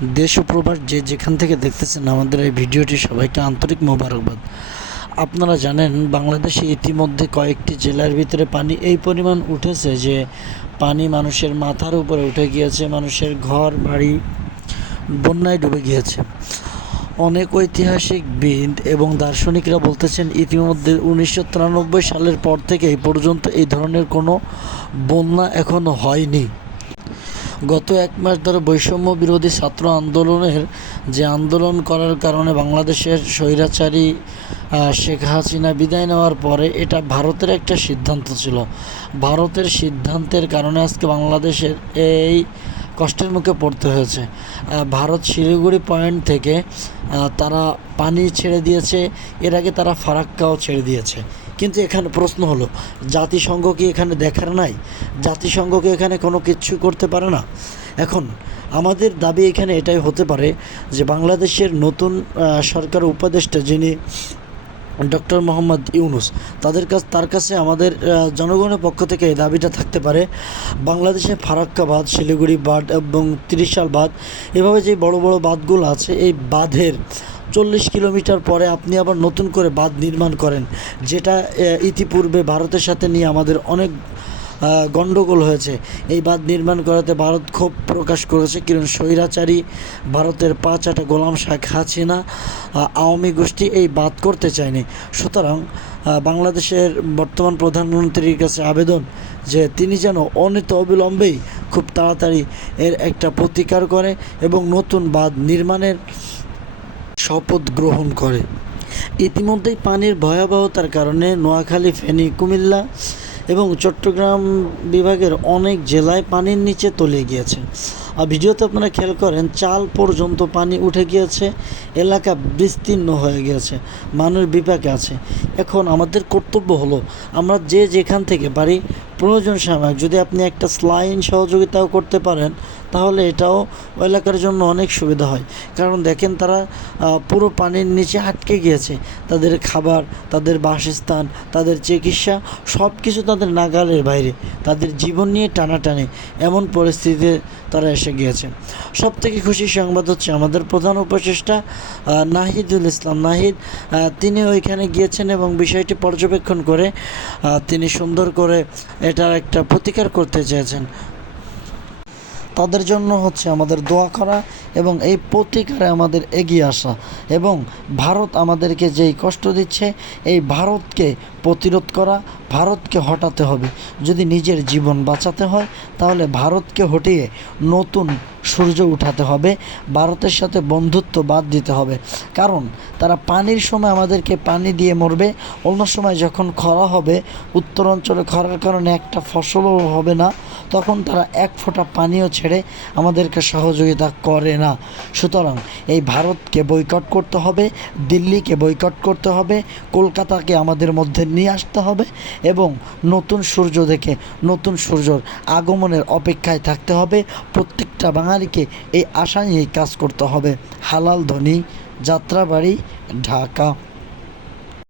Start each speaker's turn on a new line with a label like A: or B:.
A: দেশ ও প্রবাস যে যেখান থেকে দেখতেছেন আমাদের এই ভিডিওটি সবাইকে আন্তরিক মোবারকবাদ। আপনারা জানেন, বাংলাদেশে ইতিমধ্যে কয়েকটি জেলার ভিতরে পানি এই পরিমাণ উঠেছে যে পানি মানুষের মাথার উপরে উঠে গিয়েছে, মানুষের ঘর, বাড়ি বন্যায় ডুবে গিয়েছে। অনেক ঐতিহাসিকবিদ এবং দার্শনিকরা বলতেছেন, ইতিমধ্যে উনিশশো তিরানব্বই সালের পর থেকে এই পর্যন্ত এই ধরনের কোনো বন্যা এখনও হয়নি। গত এক মাস ধরে বৈষম্য বিরোধী ছাত্র আন্দোলনের যে আন্দোলন করার কারণে বাংলাদেশের স্বৈরাচারী শেখ হাসিনা বিদায় নেওয়ার পরে এটা ভারতের একটা সিদ্ধান্ত ছিল। ভারতের সিদ্ধান্তের কারণে আজকে বাংলাদেশের এই কষ্টের মুখে পড়তে হয়েছে। ভারত শিলিগুড়ি পয়েন্ট থেকে তারা পানি ছেড়ে দিয়েছে, এর আগে তারা ফারাক্কাও ছেড়ে দিয়েছে। কিন্তু এখানে প্রশ্ন হলো, জাতিসংঘ কি এখানে দেখার নাই? জাতিসংঘ কি এখানে কোনো কিচ্ছু করতে পারে না? এখন, আমাদের দাবি এখানে এটাই হতে পারে যে, বাংলাদেশের নতুন সরকার উপদেষ্টা যিনি ডক্টর মোহাম্মদ ইউনুস। তাদের কাছ, তার কাছে আমাদের জনগণের পক্ষ থেকে এই দাবিটা থাকতে পারে। বাংলাদেশে ফারাক্কাবাদ, শিলিগুড়ি বাঁধ এবং ত্রিশাল বাঁধ, এভাবে যে বড় বড় বাঁধগুলো আছে, এই বাঁধের চল্লিশ কিলোমিটার পরে আপনি আবার নতুন করে বাঁধ নির্মাণ করেন, যেটা ইতিপূর্বে ভারতের সাথে নিয়ে আমাদের অনেক গণ্ডগোল হয়েছে। এই বাঁধ নির্মাণ করাতে ভারত ক্ষোভ প্রকাশ করেছে। কারণ স্বৈরাচারী ভারতের পাঁচ আটা গোলাম শেখ হাসিনা আওয়ামী গোষ্ঠী এই বাদ করতে চায়নি। সুতরাং বাংলাদেশের বর্তমান প্রধানমন্ত্রীর কাছে আবেদন যে তিনি যেন অনিত অবিলম্বেই খুব তাড়াতাড়ি এর একটা প্রতিকার করে এবং নতুন বাঁধ নির্মাণের শপথ গ্রহণ করে। ইতিমধ্যেই পানির ভয়াবহতার কারণে নোয়াখালী, ফেনী, কুমিল্লা এবং চট্টগ্রাম বিভাগের অনেক জেলায় পানির নিচে তলিয়ে গিয়েছে। ভিডিওতে আপনারা খেয়াল করেন, চাল পর্যন্ত পানি উঠে গিয়েছে, এলাকা বিস্তীর্ণ হয়ে গিয়েছে, মানুষ বিপাকে আছে। এখন আমাদের কর্তব্য হলো, আমরা যে যেখান থেকে পারি, প্রয়োজন সাময়িক যদি আপনি একটা স্লাইন সহযোগিতাও করতে পারেন, তাহলে এটাও এলাকার জন্য অনেক সুবিধা হয়। কারণ দেখেন তারা পুরো পানির নিচে আটকে গিয়েছে, তাদের খাবার, তাদের বাসস্থান, তাদের চিকিৎসা সব কিছু তাদের নাগালের বাইরে, তাদের জীবন নিয়ে টানাটানি, এমন পরিস্থিতিতে তারা এসে গিয়েছে সব থেকে খুশি সংবাদ হচ্ছে আমাদের প্রধান উপচেষ্টা নাহিদুল ইসলাম। নাহিদ তিনি ওইখানে গিয়েছেন এবং বিষয়টি পর্যবেক্ষণ করে তিনি সুন্দর করে এটার একটা প্রতিকার করতে চেয়েছেন। তাদের জন্য হচ্ছে আমাদের দোয়া করা এবং এই প্রতিকারে আমাদের এগিয়ে আসা। এবং ভারত আমাদেরকে যেই কষ্ট দিচ্ছে, এই ভারতকে প্রতিরোধ করা, ভারতকে হটাতে হবে। যদি নিজের জীবন বাঁচাতে হয়, তাহলে ভারতকে হটিয়ে নতুন সূর্য উঠাতে হবে, ভারতের সাথে বন্ধুত্ব বাদ দিতে হবে। কারণ, তারা পানির সময় আমাদেরকে পানি দিয়ে মরবে। অন্য সময় যখন খরা হবে, উত্তর অঞ্চলে খরার কারণে একটা ফসলও হবে না। তখন তারা এক ফোঁটা পানিও ছেড়ে আমাদেরকে সহযোগিতা করে না। সুতরাং, এই ভারতকে বয়কট করতে হবে, দিল্লিকে বয়কট করতে হবে, কলকাতাকে আমাদের মধ্যে নিয়ে আসতে হবে এবং নতুন সূর্য দেখে নতুন সূর্যর আগমনের অপেক্ষায় থাকতে হবে। প্রত্যেকটা বাঙালিকে এই আশা নিয়েই কাজ করতে হবে। হালাল ধনী যাত্রাবাড়ি ঢাকা।